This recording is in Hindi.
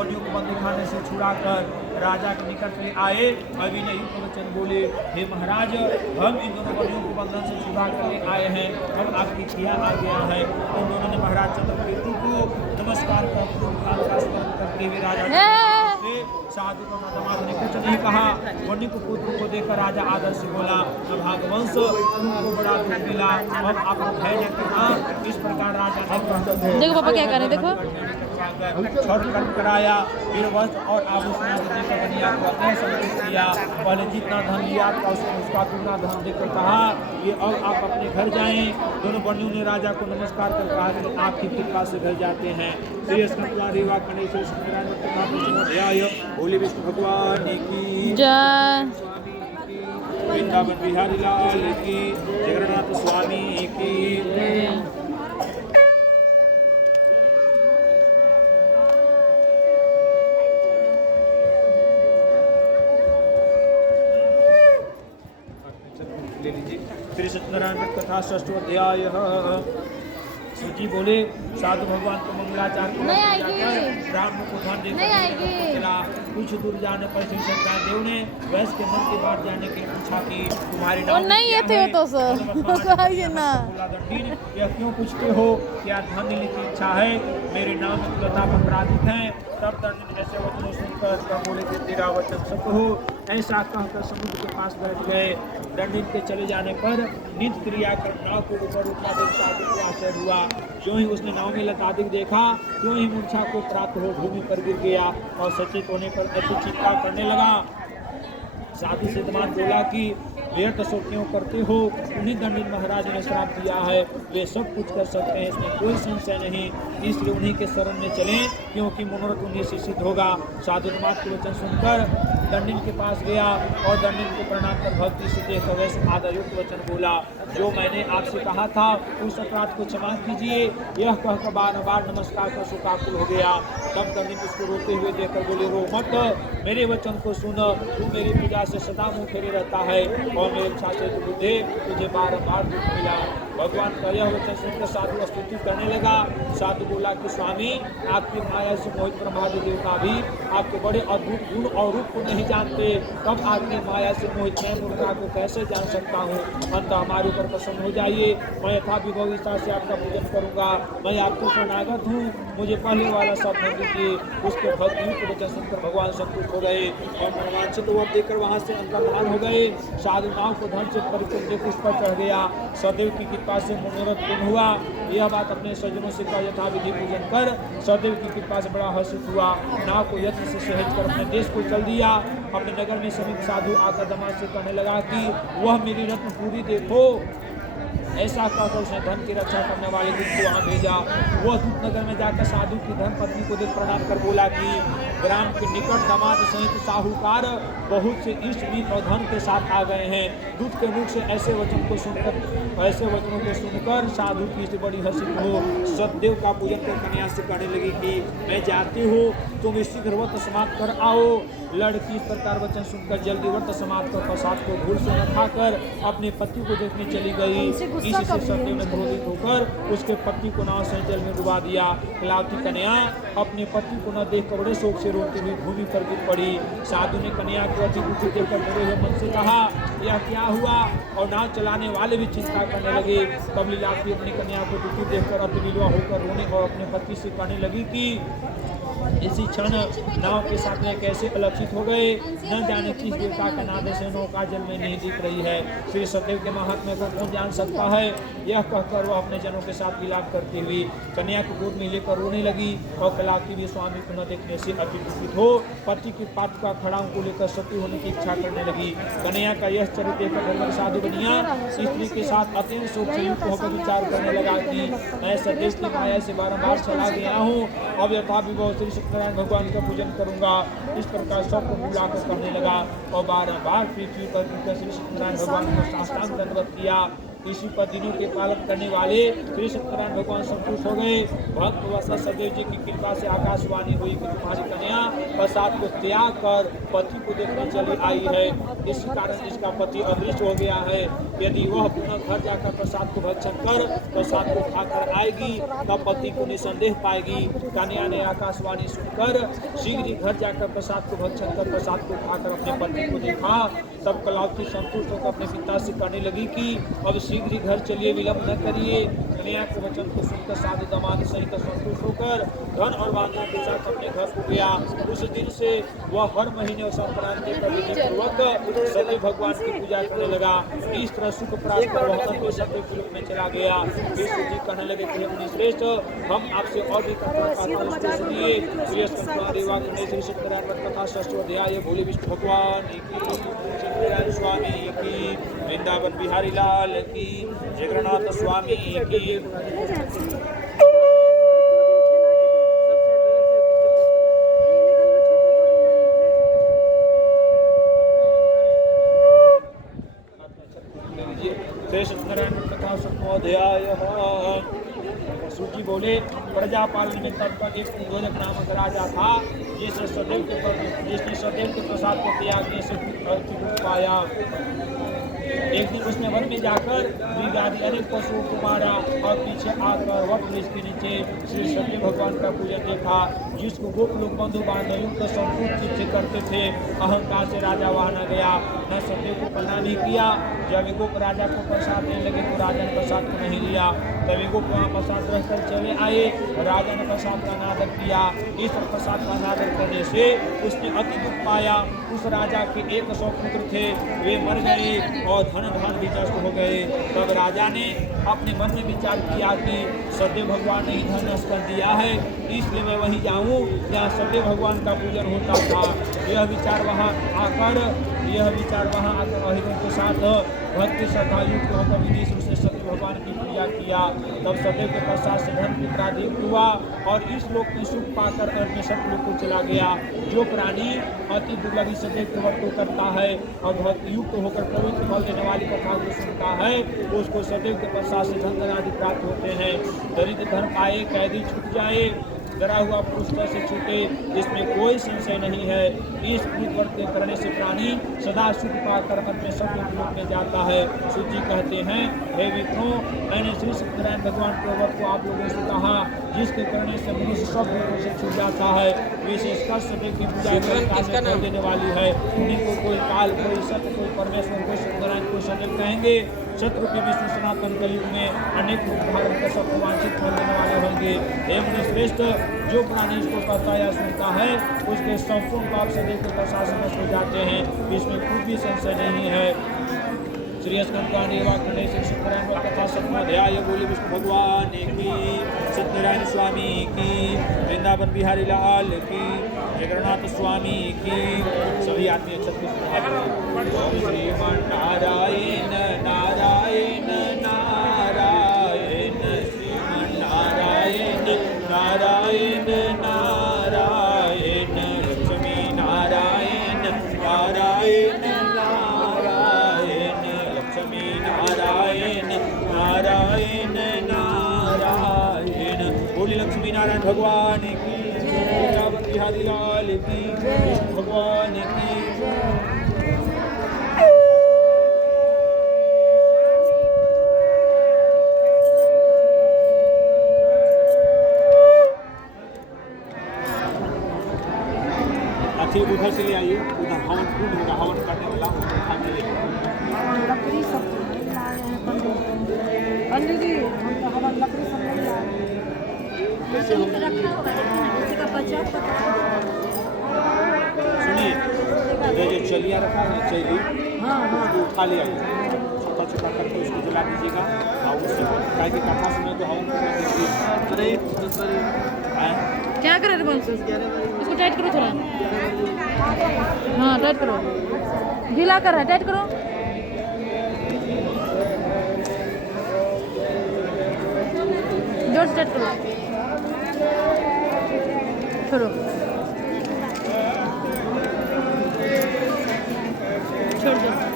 बलियों को बंदी खाने से छुड़ाकर राजा के निकट में आए। अभिनय युक्त वचन बोले, हे महाराज, हम इन दोनों बलियों को बंधन से छुड़ा कर ले आए हैं, अब आपकी क्रिया आ गया है। उन दोनों ने महाराज चंद्रकेतु को नमस्कार करते हुए राजा साधु को दामाद ने कुछ नहीं कहा। वन्य को पुत्र को देखकर राजा आदर से बोला, भागवंश तुमको बड़ा दुख मिला, अब आप भय न करना। इस प्रकार राजा ने देखो पापा क्या करे, देखो छठ कर्म कराया, फिर वस्त्र और आभूषण देकर कन्या को असंतुष्ट किया। पहले जितना धन लिया था उसका दुगना धन देकर कहा, ये अब आप अपने घर जाएं। दोनों बनियों ने राजा को नमस्कार कर कहा कि आपकी कृपा से घर जाते हैं। बोले विष्णु भगवान की जय, वृंदावन बिहारी लाल की, जगन्नाथ स्वामी की। श्री सत्यनारायण कथा 6वां अध्याय। जी बोले, साधु भगवान को मंगलाचार को ब्राह्मण को धन देकर कुछ दूर जाने पर श्री सत्यनारायण देव ने वैश्य के मन की बात जानने के लिए पूछा कि तुम्हारी नाम नहीं ये थे तो सर ये ना यह क्यों पूछते हो, क्या धन लेने की इच्छा है? मेरे नाम तुलता अपराधिक है। तब दंडिन ऐसे वचनों सुनकर बोले कि तेरा वचन सत्य हो। ऐसा कहकर समुद्र के पास बैठ गए। दंडिन के चले जाने पर नित्य क्रिया कर नाव को ऊपर उठा देवता को आश्चर्य हुआ। जो ही उसने नाव में लतादिक देखा, त्यों ही मूर्छा को प्राप्त हो भूमि पर गिर गया और सचेत होने पर अति चिंता करने लगा। साधु सिद्धमान बोला कि व्यर्थ शोक क्यों करते हो? उन्हीं दंडिन महाराज ने श्राप दिया है, वे सब कुछ कर सकते हैं, इसमें कोई संशय नहीं। इसलिए उन्हीं के शरण में चलें, क्योंकि मनोरथ उन्हीं से सिद्ध होगा। साधु महाराज के वचन सुनकर दंडिन के पास गया और दंडिन को प्रणाम कर भक्ति से देखकर वैसे आदरयुक्त वचन बोला, जो मैंने आपसे कहा था उस अपराध को क्षमा कीजिए। यह कहकर बार बार नमस्कार कर शोकाकुल हो गया। तब दंडिन उसको रोते हुए देखकर बोले, रो मत, मेरे वचन को सुन। तू मेरी पूजा से सदा मुँह फेरे रहता है और मेरे इच्छा से बुद्धे तुझे बार दुख मिला। भगवान का यह वचन सुनकर साधु स्तुति करने लगा। साधु बोला कि स्वामी, आपकी माया से मोहित ब्रह्मादि देवता भी आपके बड़े अद्भुत गुण और रूप को नहीं जानते, तब आपकी माया से मोहित मैं मूर्खता को कैसे जान सकता हूँ? अंत हमारे ऊपर प्रसन्न हो जाइए। मैं यथा विभव विस्तार से आपका पूजन करूँगा। मैं आपको शरणागत हूँ, मुझे पहले वाला सब नहीं दीजिए। उसके भक्ति वचन सुनकर भगवान संतुष्ट हो गए और भगवान से तो वह देखकर वहाँ से अंतर्धान हो गए। साधु नाव को धन से परिपूर्ण देख उस पर चढ़ गया। सदैव की कृपा से मनोरथ पूर्ण हुआ। यह बात अपने स्वजनों से कहा, यथा विधि पूजन कर सदैव की कृपा से बड़ा हर्षित हुआ। नाव को यत्न से सहज कर अपने देश को चल दिया। अपने नगर में समीप साधु आकर दमाद से कहने लगा कि वह मेरी रत्न पूरी देखो। ऐसा कहकर उसने धन की रक्षा करने वाले दूत को वहाँ भेजा। वह दूत नगर में जाकर साधु की धर्म पत्नी को देख प्रणाम कर बोला कि ग्राम के निकट दामाद सहित साहूकार बहुत से इष्ट मित्र और धन के साथ आ गए हैं। दूत के मुख से ऐसे वचनों को सुनकर साधु की बड़ी हंसी हो सतदेव का पूजन कर कन्या से कहने लगी कि मैं जाती हूँ, तुम शीघ्र व्रत समाप्त कर आओ। लड़की इस प्रकार वचन सुनकर जल्दी व्रत समाप्त कर प्रसाद को भूल से न खाकर अपने पति को देखने चली गई। इसी से सतदेव ने क्रोधित होकर उसके पति को नाव से जल में डुबा दिया। कलावती कन्या अपने पति को न देखकर बड़े शोक से रोती हुई भूमि पर गिर पड़ी। साधु ने कन्या को अति दुखी देखकर बड़े हुए मन से कहा, यह क्या हुआ? और नाव चलाने वाले भी चिंता करने लगे। तब लीलावती अपनी कन्या को दुखी देखकर अपनी विधवा होकर रोने और अपने पति से कहने लगी कि इसी क्षण नाव के साथ में कैसे अलक्षित हो गए, न जाने किस देवता का नाद से नौका जल में नहीं दिख रही है। श्री सतदेव के महात्म्य को कौन जान सकता है? यह कहकर वह अपने जनों के साथ विलाप करते हुए कन्या को गोद में लेकर रोने लगी। और कलावती भी स्वामी को न देखने से अति दुखित हो पति की पात का खड़ाओं को लेकर सती होने की इच्छा करने लगी। कन्या का यह चरित्र देखकर साधु बनिया स्त्री के साथ अत्यंत शोक से युक्त होकर विचार करने लगा कि मैं सतदेव की माया से बारंबार चला गया हूँ, अब यथा विभव श्री सत्यनारायण भगवान का पूजन करूंगा। इस प्रकार सबको बुलाकर करने लगा और बारंबार पृथ्वी पर श्री सत्यनारायण भगवान को साष्टांग दंडवत किया। इसी पर दिनों के पालन करने वाले श्री सत्यनारायण भगवान संतुष्ट हो गए। भक्त वत्सल सदैव जी की कृपा से आकाशवाणी हुई कि तुम्हारी कन्या प्रसाद को त्याग कर पति को देखने चली आई है। इस कारण इसका पति अदृश्य हो गया है। यदि वह पुनः घर जाकर प्रसाद को भक्षण कर प्रसाद को खाकर आएगी तब पति को निसंदेह पाएगी। कन्या ने आकाशवाणी सुनकर शीघ्र ही घर जाकर प्रसाद को भक्षण कर प्रसाद को खाकर अपने पति को देखा। तब कलावती संतुष्ट होकर अपने पिता से कहने लगी कि अब शीघ्र ही घर चलिए, विलंब न करिए। कन्या के वचन को सुनकर साधु दामाद सहित संतुष्ट होकर धन और वाहनों के साथ अपने घर को गया। उस दिन से वह हर महीने और संक्रांति पर विधि पूर्वक सदैव भगवान की पूजा करने लगा। इस तरह सुख प्राप्त कर वह अंत सदैव के रूप में चला गया। विष्णु जी कहने लगे कि मुनि श्रेष्ठ, हम आपसे और भी कथा पाते हैं, उसको सुनिए। श्री सत्यनारायण कथा 6 अध्याय। बोले विष्णु भगवान की, सत्यनारायण स्वामी की, वृंदावन बिहारी लाल की, जगन्नाथ स्वामी की। श्री सत्यनारायण कथा 7वां अध्याय। सूची बोले, प्रजापाल में तब एक उद्योजक नामक राजा था जिसने सदैव के प्रसाद को त्यागने से पाया। एक दिन उसने वन में जाकर मृग आदि अनेक पशुओं को मारा और पीछे आकर वट वृक्ष के नीचे श्री सत्य भगवान का पूजन देखा, जिसको गोप लोग बंधु बांधव युक्त संपूर्ण चित्त से करते थे। अहंकार से राजा वहां न गया, न सत्य को प्रणाम ही किया। जब गोप राजा को प्रसाद देने लगे तो राजा ने प्रसाद को नहीं लिया। तभी गोप वहाँ प्रसाद रखकर चले आए। राजा ने प्रसाद का अनादर किया। इस तरह प्रसाद का अनादर करने से उसने अति दुख पाया। उस राजा के 100 पुत्र थे, वे मर गए और धन भी नष्ट हो गए। तब राजा ने अपने मन में विचार किया कि सत्य भगवान ने ही धन नष्ट कर दिया है, इसलिए मैं वहीं जाऊं जहाँ सत्य भगवान का पूजन होता था। यह विचार वहाँ आकर अहिरों के साथ भक्ति श्रद्धा युक्त होकर विधि से उसने सत्य भगवान की पूजा किया। तब सदैव के प्रसाद से धन पुत्राधिक हुआ और इस लोक में सुख पाकर अन्य सतलोक को चला गया। जो प्राणी अति दुर्लभ सदैव के वर्त को करता है और भक्ति युक्त होकर पवित्र फल देने वाली कथा को सुनता है, उसको सदैव के प्रसाद से धन आदि प्राप्त होते हैं। दरिद्र धन पाए, कैदी छूट जाए, डरा हुआ पुरुष से छूटे, इसमें कोई संशय नहीं है। इस व्रत के करने से प्राणी सदा सुख पाकर अपने सतलोक लोक में जाता है। सूत जी कहते हैं, हे विप्रो, मैंने श्री सत्यनारायण भगवान के व्रत को आप लोगों से कहा, जिसके करने से मनुष्य सब लोगों से छूट जाता है। विशेषकर सदैव की पूजा कर देने वाली है। उन्हीं को कोई काल, कोई सत्य, कोई परमेश्वर, कोई सत्यनारायण, कोई सदैव कहेंगे। शत्रु के विष्णु सनातन कलयुग में अनेक रूप धारण कर सबको वांछित फल देने वाले होंगे। हे मुनि श्रेष्ठ, जो प्राणी इसको कहता या सुनता है उसके संपूर्ण पाप सदैव के प्रसाद से नष्ट हो जाते हैं, इसमें कुछ भी संशय नहीं है। श्री स्कंदकांड वाक्य श्री सत्यनारायण कथा 7वां अध्याय। बोले विष्णु भगवान की, सत्यनारायण स्वामी की, वृंदावन बिहारी लाल की, जगन्नाथ स्वामी की। सभी आदमी अक्षत को श्रीमन नारायण नारायण नारायण, श्रीमन नारायण नारायण नारायण, लक्ष्मी नारायण नारायण नारायण, लक्ष्मी नारायण नारायण नारायण। बोली लक्ष्मी नारायण भगवान की, वृंदावन बिहारी लाल की, विष्णु भगवान की। उधर से ले आइए, उधर हवन कुंड होगा, हवन करने वाला उठा के ले लकड़ी सब लाए हैं पंडित जी, हम तो हवन लकड़ी सब नहीं लाए सुनिए, जो चलिया रखा है चैली, उसको उठा ले आइए, छोटा छोटा करके उसको जला दीजिएगा और उससे गाय की कथा सुने तो हवन करना दीजिए। क्या कर रहे हो? इसको टाइट करो थोड़ा। हाँ टाइट करो, ढीला कर रहा है, टाइट करो। जोर से टाइट करो, छोड़ो छोड़ दो।